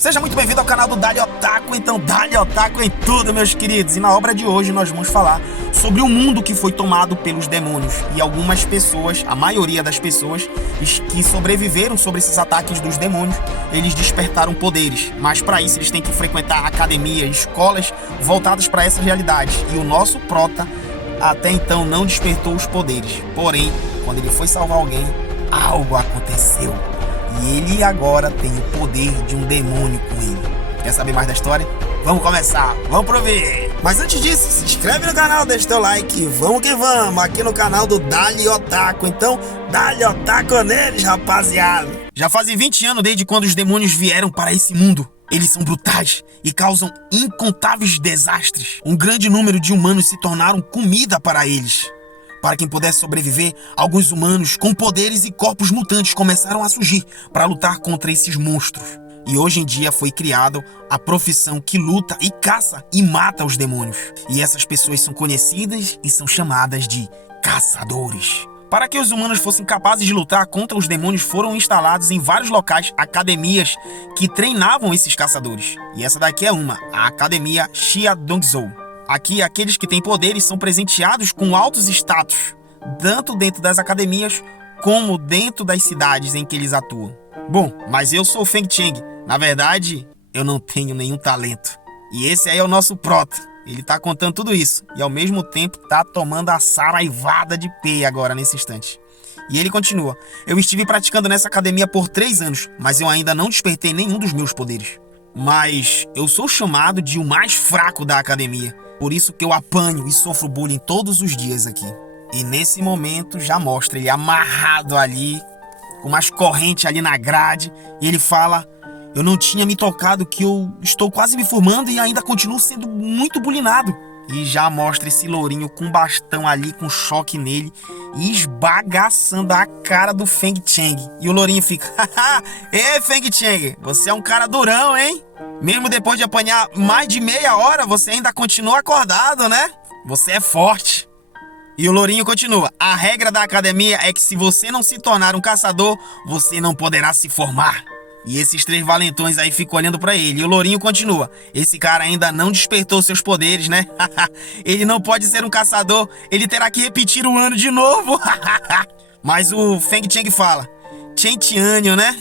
Seja muito bem-vindo ao canal do Dali Otaku. Então, Dali Otaku em tudo, meus queridos. E na obra de hoje nós vamos falar sobre o mundo que foi tomado pelos demônios. E algumas pessoas, a maioria das pessoas que sobreviveram sobre esses ataques dos demônios, eles despertaram poderes. Mas para isso eles têm que frequentar academias, escolas voltadas para essas realidades. E o nosso prota até então não despertou os poderes. Porém, quando ele foi salvar alguém, algo aconteceu. E ele agora tem o poder de um demônio com ele. Quer saber mais da história? Vamos começar, vamos pro vídeo. Mas antes disso, se inscreve no canal, deixa teu like. Vamos que vamos, aqui no canal do Dali Otaku. Então, Dali Otaku neles, rapaziada. Já fazem 20 anos desde quando os demônios vieram para esse mundo. Eles são brutais e causam incontáveis desastres. Um grande número de humanos se tornaram comida para eles. Para quem pudesse sobreviver, alguns humanos com poderes e corpos mutantes começaram a surgir para lutar contra esses monstros. E hoje em dia foi criado a profissão que luta e caça e mata os demônios. E essas pessoas são conhecidas e são chamadas de caçadores. Para que os humanos fossem capazes de lutar contra os demônios, foram instalados em vários locais academias que treinavam esses caçadores. E essa daqui é uma, a Academia Xia Dongzhou. Aqui, aqueles que têm poderes são presenteados com altos status, tanto dentro das academias, como dentro das cidades em que eles atuam. Bom, mas eu sou o Feng Cheng. Na verdade, eu não tenho nenhum talento. E esse aí é o nosso prota. Ele tá contando tudo isso. E ao mesmo tempo tá tomando a saraivada de P agora, nesse instante. E ele continua. Eu estive praticando nessa academia por 3 anos, mas eu ainda não despertei nenhum dos meus poderes. Mas eu sou chamado de o mais fraco da academia. Por isso que eu apanho e sofro bullying todos os dias aqui. E nesse momento já mostra ele amarrado ali, com umas correntes ali na grade. E ele fala, eu não tinha me tocado que eu estou quase me formando e ainda continuo sendo muito bullyingado. E já mostra esse lourinho com bastão ali, com choque nele, e esbagaçando a cara do Feng Cheng. E o lourinho fica, haha, ei Feng Cheng, você é um cara durão, hein? Mesmo depois de apanhar mais de meia hora, você ainda continua acordado, né? Você é forte. E o lourinho continua, a regra da academia é que se você não se tornar um caçador, você não poderá se formar. E esses 3 valentões aí ficam olhando pra ele. E o lourinho continua. Esse cara ainda não despertou seus poderes, né? Ele não pode ser um caçador. Ele terá que repetir o ano de novo. Mas o Feng Cheng fala. Chen Tianyo, né?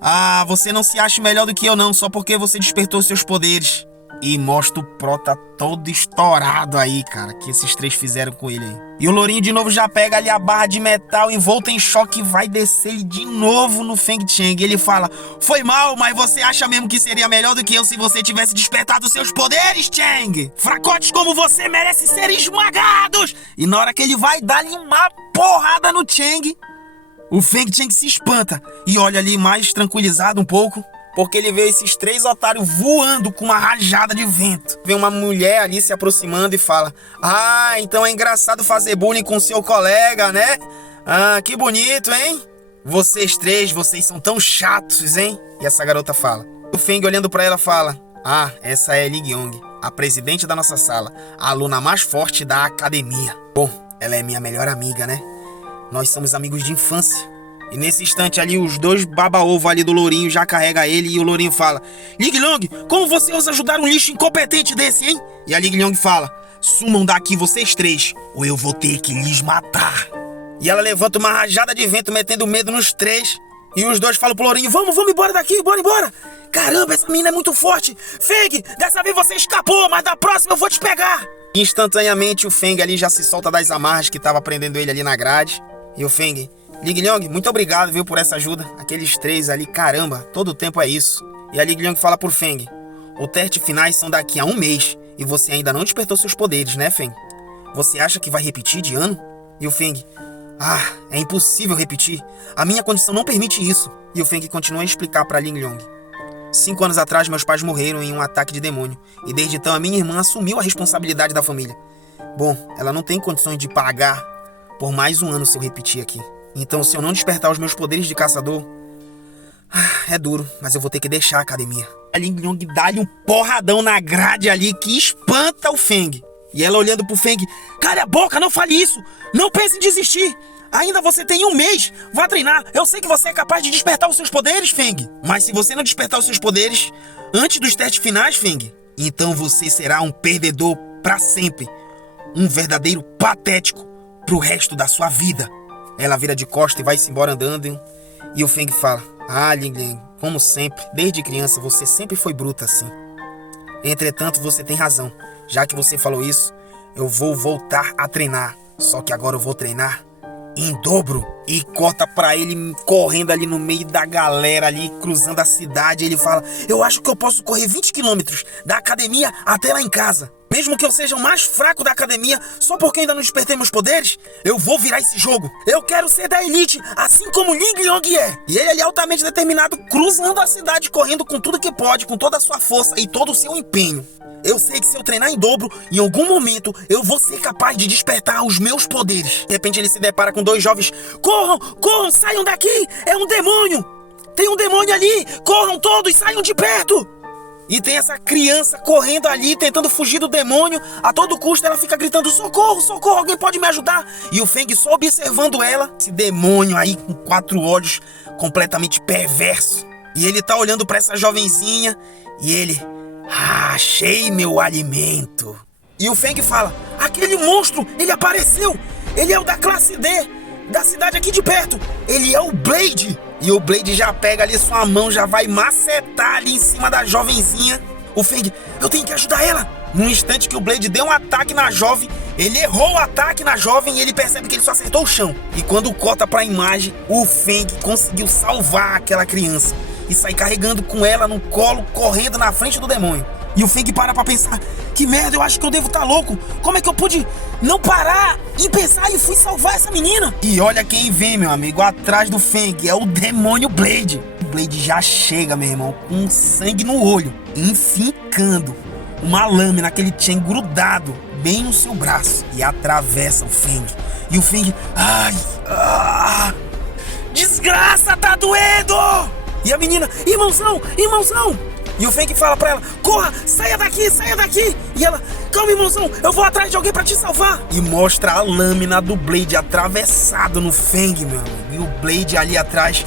Ah, você não se acha melhor do que eu não, só porque você despertou seus poderes. E mostra o prota todo estourado aí, cara, que esses 3 fizeram com ele aí. E o lourinho de novo já pega ali a barra de metal envolta em choque e vai descer ele de novo no Feng Cheng. Ele fala, foi mal, mas você acha mesmo que seria melhor do que eu se você tivesse despertado seus poderes, Cheng? Fracotes como você merecem ser esmagados! E na hora que ele vai dar-lhe uma porrada no Cheng, o Feng Cheng se espanta e olha ali mais tranquilizado um pouco. Porque ele vê esses 3 otários voando com uma rajada de vento. Vê uma mulher ali se aproximando e fala, ah, então é engraçado fazer bullying com seu colega, né? Ah, que bonito, hein? Vocês 3, vocês são tão chatos, hein? E essa garota fala. O Feng olhando pra ela fala, ah, essa é Ling Yong, a presidente da nossa sala, a aluna mais forte da academia. Bom, ela é minha melhor amiga, né? Nós somos amigos de infância. E nesse instante ali, os 2 baba-ovo ali do lourinho já carrega ele e o lourinho fala, Ling Yong, como você ousa ajudar um lixo incompetente desse, hein? E a Ling Yong fala, sumam daqui vocês 3, ou eu vou ter que lhes matar. E ela levanta uma rajada de vento metendo medo nos 3. E os 2 falam pro lourinho, vamos embora daqui, bora embora. Caramba, essa menina é muito forte. Feng, dessa vez você escapou, mas da próxima eu vou te pegar. Instantaneamente o Feng ali já se solta das amarras que tava prendendo ele ali na grade. E o Feng, Ling Yong, muito obrigado, viu, por essa ajuda. Aqueles 3 ali, caramba, todo o tempo é isso. E a Ling Yong fala pro Feng, o teste finais são daqui a 1 mês. E você ainda não despertou seus poderes, né, Feng? Você acha que vai repetir de ano? E o Feng, ah, é impossível repetir. A minha condição não permite isso. E o Feng continua a explicar pra Ling Yong. 5 anos atrás, meus pais morreram em um ataque de demônio. E desde então a minha irmã assumiu a responsabilidade da família. Bom, ela não tem condições de pagar por mais 1 ano se eu repetir aqui. Então, se eu não despertar os meus poderes de caçador, é duro, mas eu vou ter que deixar a academia. A Ling Yong dá-lhe um porradão na grade ali que espanta o Feng. E ela olhando pro Feng, cala a boca, não fale isso, não pense em desistir. Ainda você tem 1 mês. Vá treinar. Eu sei que você é capaz de despertar os seus poderes, Feng. Mas se você não despertar os seus poderes antes dos testes finais, Feng, então você será um perdedor pra sempre. Um verdadeiro patético pro resto da sua vida. Ela vira de costas e vai-se embora andando. E o Feng fala: ah, Ling Ling, como sempre, desde criança você sempre foi bruta assim. Entretanto, você tem razão. Já que você falou isso, eu vou voltar a treinar. Só que agora eu vou treinar em dobro. E corta pra ele correndo ali no meio da galera ali, cruzando a cidade. Ele fala: eu acho que eu posso correr 20 quilômetros da academia até lá em casa. Mesmo que eu seja o mais fraco da academia, só porque ainda não despertei meus poderes, eu vou virar esse jogo. Eu quero ser da elite, assim como Ling Yong é. E ele é altamente determinado, cruzando a cidade, correndo com tudo que pode, com toda a sua força e todo o seu empenho. Eu sei que se eu treinar em dobro, em algum momento eu vou ser capaz de despertar os meus poderes. De repente ele se depara com 2 jovens. Corram, corram, saiam daqui, é um demônio. Tem um demônio ali, corram todos, saiam de perto. E tem essa criança correndo ali, tentando fugir do demônio. A todo custo ela fica gritando: socorro, socorro, alguém pode me ajudar? E o Feng só observando ela, esse demônio aí com 4 olhos, completamente perverso. E ele tá olhando pra essa jovenzinha e ele: achei meu alimento. E o Feng fala: aquele monstro, ele apareceu. Ele é o da classe D, da cidade aqui de perto. Ele é o Blade. E o Blade já pega ali sua mão, já vai macetar ali em cima da jovenzinha. O Feng: eu tenho que ajudar ela. No instante que o Blade deu um ataque na jovem, ele errou o ataque na jovem e ele percebe que ele só acertou o chão. E quando corta pra imagem, o Feng conseguiu salvar aquela criança e sai carregando com ela no colo, correndo na frente do demônio. E o Feng para pra pensar: que merda, eu acho que eu devo estar louco. Como é que eu pude não parar em pensar e fui salvar essa menina? E olha quem vem, meu amigo, atrás do Feng. É o demônio Blade. O Blade já chega, meu irmão, com sangue no olho, enfincando uma lâmina que ele tinha grudado bem no seu braço. E atravessa o Feng. E o Feng: ai, desgraça, tá doendo! E a menina: irmãozão, irmãozão! E o Feng fala pra ela: corra, saia daqui, saia daqui. E ela: calma, irmãozão, eu vou atrás de alguém pra te salvar. E mostra a lâmina do Blade atravessado no Feng, meu amigo. E o Blade ali atrás.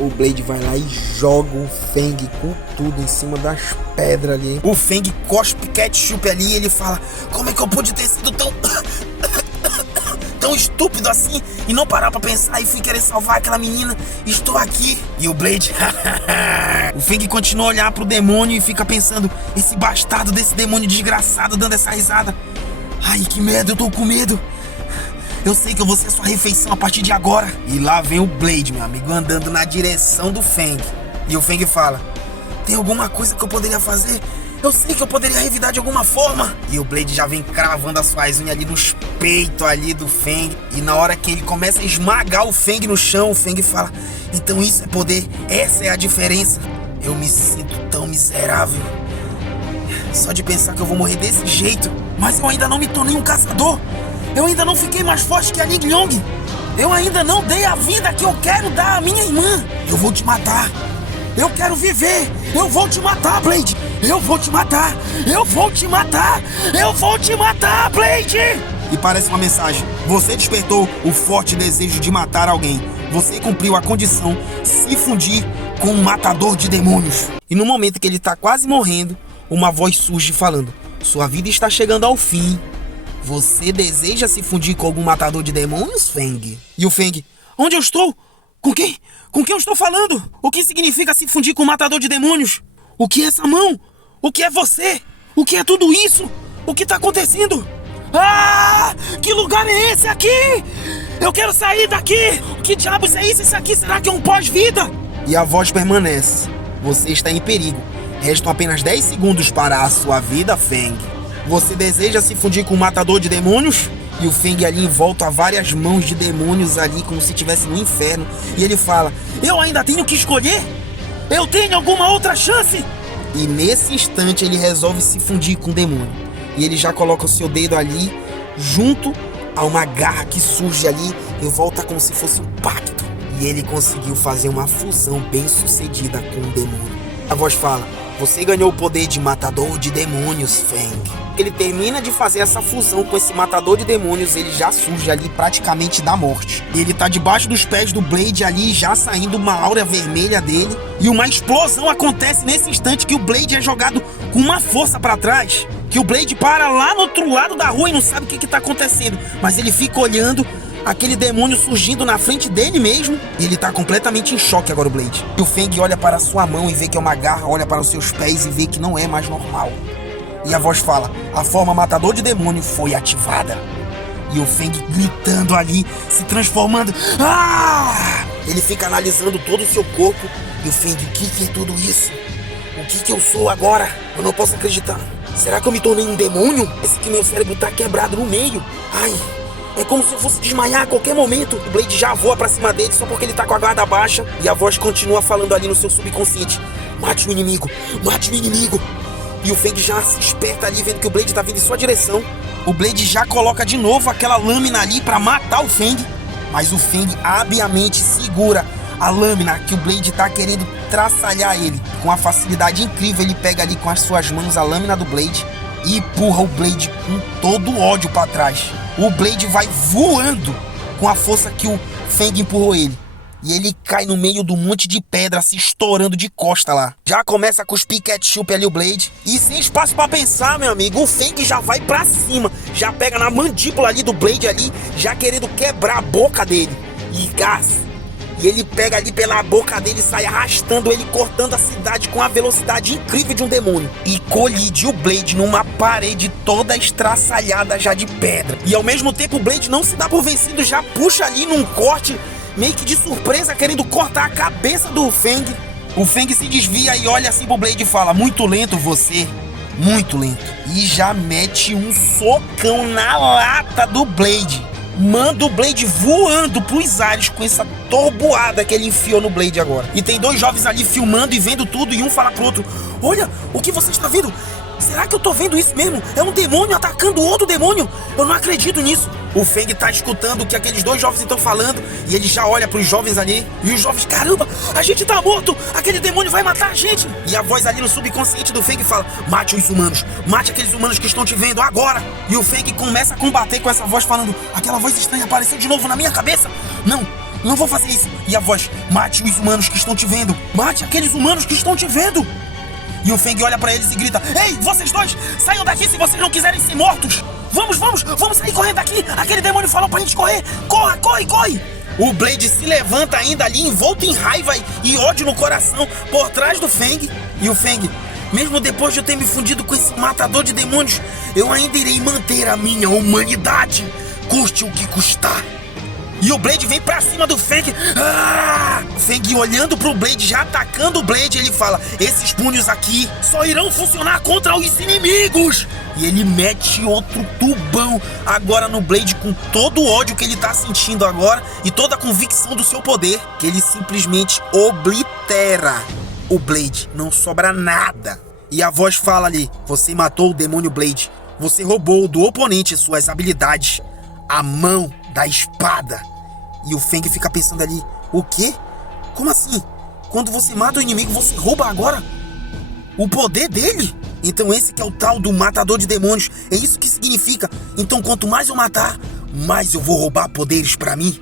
O Blade vai lá e joga o Feng com tudo em cima das pedras ali. O Feng cospe ketchup ali e ele fala: como é que eu pude ter sido tão estúpido assim e não parar pra pensar e fui querer salvar aquela menina? Estou aqui. E o Blade o Feng continua a olhar pro demônio e fica pensando: esse bastardo desse demônio desgraçado dando essa risada. Ai, que medo, eu tô com medo. Eu sei que eu vou ser sua refeição a partir de agora. E lá vem o Blade, meu amigo, andando na direção do Feng. E o Feng fala: tem alguma coisa que eu poderia fazer? Eu sei que eu poderia revidar de alguma forma. E o Blade já vem cravando as suas unhas ali nos peitos ali do Feng. E na hora que ele começa a esmagar o Feng no chão, o Feng fala: então isso é poder, essa é a diferença. Eu me sinto tão miserável só de pensar que eu vou morrer desse jeito. Mas eu ainda não me tornei um caçador. Eu ainda não fiquei mais forte que a Ling Yong. Eu ainda não dei a vida que eu quero dar à minha irmã. Eu vou te matar. Eu quero viver. Eu vou te matar, Blade. Eu vou te matar. Eu vou te matar. Eu vou te matar, Blade. E parece uma mensagem: você despertou o forte desejo de matar alguém. Você cumpriu a condição: se fundir com um matador de demônios. E no momento que ele tá quase morrendo, uma voz surge falando: sua vida está chegando ao fim. Você deseja se fundir com algum matador de demônios, Feng? E o Feng: onde eu estou? Com quem? Com quem eu estou falando? O que significa se fundir com um matador de demônios? O que é essa mão? O que é você? O que é tudo isso? O que está acontecendo? Ah! Que lugar é esse aqui? Eu quero sair daqui! Que diabos é isso? Isso aqui será que é um pós-vida? E a voz permanece: você está em perigo. Restam apenas 10 segundos para a sua vida, Feng. Você deseja se fundir com um matador de demônios? E o Feng ali em volta a várias mãos de demônios ali, como se estivesse no inferno. E ele fala: eu ainda tenho que escolher? Eu tenho alguma outra chance? E nesse instante ele resolve se fundir com o demônio. E ele já coloca o seu dedo ali, junto a uma garra que surge ali, e volta como se fosse um pacto. E ele conseguiu fazer uma fusão bem sucedida com o demônio. A voz fala: você ganhou o poder de matador de demônios, Feng. que ele termina de fazer essa fusão com esse matador de demônios, ele já surge ali praticamente da morte. E ele tá debaixo dos pés do Blade ali, já saindo uma áurea vermelha dele. E uma explosão acontece nesse instante que o Blade é jogado com uma força pra trás. Que o Blade para lá no outro lado da rua e não sabe o que tá acontecendo. Mas ele fica olhando aquele demônio surgindo na frente dele mesmo. E ele tá completamente em choque agora, o Blade. E o Feng olha para a sua mão e vê que é uma garra, olha para os seus pés e vê que não é mais normal. E a voz fala: a forma matador de demônio foi ativada. E o Feng gritando ali, se transformando. Ah! Ele fica analisando todo o seu corpo. E o Feng: o que é tudo isso? O que eu sou agora? Eu não posso acreditar. Será que eu me tornei um demônio? Esse que meu cérebro tá quebrado no meio. Ai, é como se eu fosse desmaiar a qualquer momento. O Blade já voa pra cima dele só porque ele tá com a guarda baixa. E a voz continua falando ali no seu subconsciente: mate o inimigo, mate o inimigo. E o Feng já se esperta ali, vendo que o Blade tá vindo em sua direção. O Blade já coloca de novo aquela lâmina ali pra matar o Feng. Mas o Feng habilmente segura a lâmina que o Blade tá querendo traçalhar ele. Com uma facilidade incrível, ele pega ali com as suas mãos a lâmina do Blade e empurra o Blade com todo o ódio pra trás. O Blade vai voando com a força que o Feng empurrou ele. E ele cai no meio do monte de pedra, se estourando de costa lá. Já começa a cuspir ketchup ali o Blade. E sem espaço pra pensar, meu amigo, o Feng já vai pra cima. Já pega na mandíbula ali do Blade ali, já querendo quebrar a boca dele. E gás. E ele pega ali pela boca dele e sai arrastando ele, cortando a cidade com a velocidade incrível de um demônio. E colide o Blade numa parede toda estraçalhada já de pedra. E ao mesmo tempo o Blade não se dá por vencido, já puxa ali num corte meio que de surpresa, querendo cortar a cabeça do Feng. O Feng se desvia e olha assim pro Blade e fala: muito lento você, muito lento. E já mete um socão na lata do Blade. Manda o Blade voando pros ares com essa torboada que ele enfiou no Blade agora. E tem dois jovens ali filmando e vendo tudo, e um fala pro outro: olha, o que você está vendo? Será que eu tô vendo isso mesmo? É um demônio atacando outro demônio? Eu não acredito nisso. O Feng tá escutando o que aqueles dois jovens estão falando, e ele já olha pros jovens ali. E os jovens: caramba, a gente tá morto! Aquele demônio vai matar a gente! E a voz ali no subconsciente do Feng fala: mate os humanos, mate aqueles humanos que estão te vendo agora! E o Feng começa a combater com essa voz falando: aquela voz estranha apareceu de novo na minha cabeça! Não vou fazer isso! E a voz: mate os humanos que estão te vendo! Mate aqueles humanos que estão te vendo! E o Feng olha pra eles e grita: ei, vocês dois, saiam daqui se vocês não quiserem ser mortos! Vamos sair correndo daqui! Aquele demônio falou pra gente correr! Corre! O Blade se levanta ainda ali, envolto em raiva e ódio no coração, por trás do Feng. E o Feng: mesmo depois de eu ter me fundido com esse matador de demônios, eu ainda irei manter a minha humanidade, custe o que custar. E o Blade vem pra cima do Feng. Ah! O Feng olhando pro Blade, já atacando o Blade, ele fala: esses punhos aqui só irão funcionar contra os inimigos. E ele mete outro tubão agora no Blade, com todo o ódio que ele tá sentindo agora e toda a convicção do seu poder, que ele simplesmente oblitera o Blade. Não sobra nada. E a voz fala ali: você matou o demônio Blade. Você roubou do oponente suas habilidades, a mão da espada. E o Feng fica pensando ali: o quê? Como assim? Quando você mata o inimigo, você rouba agora o poder dele? Então esse que é o tal do matador de demônios. É isso que significa. Então quanto mais eu matar, mais eu vou roubar poderes pra mim.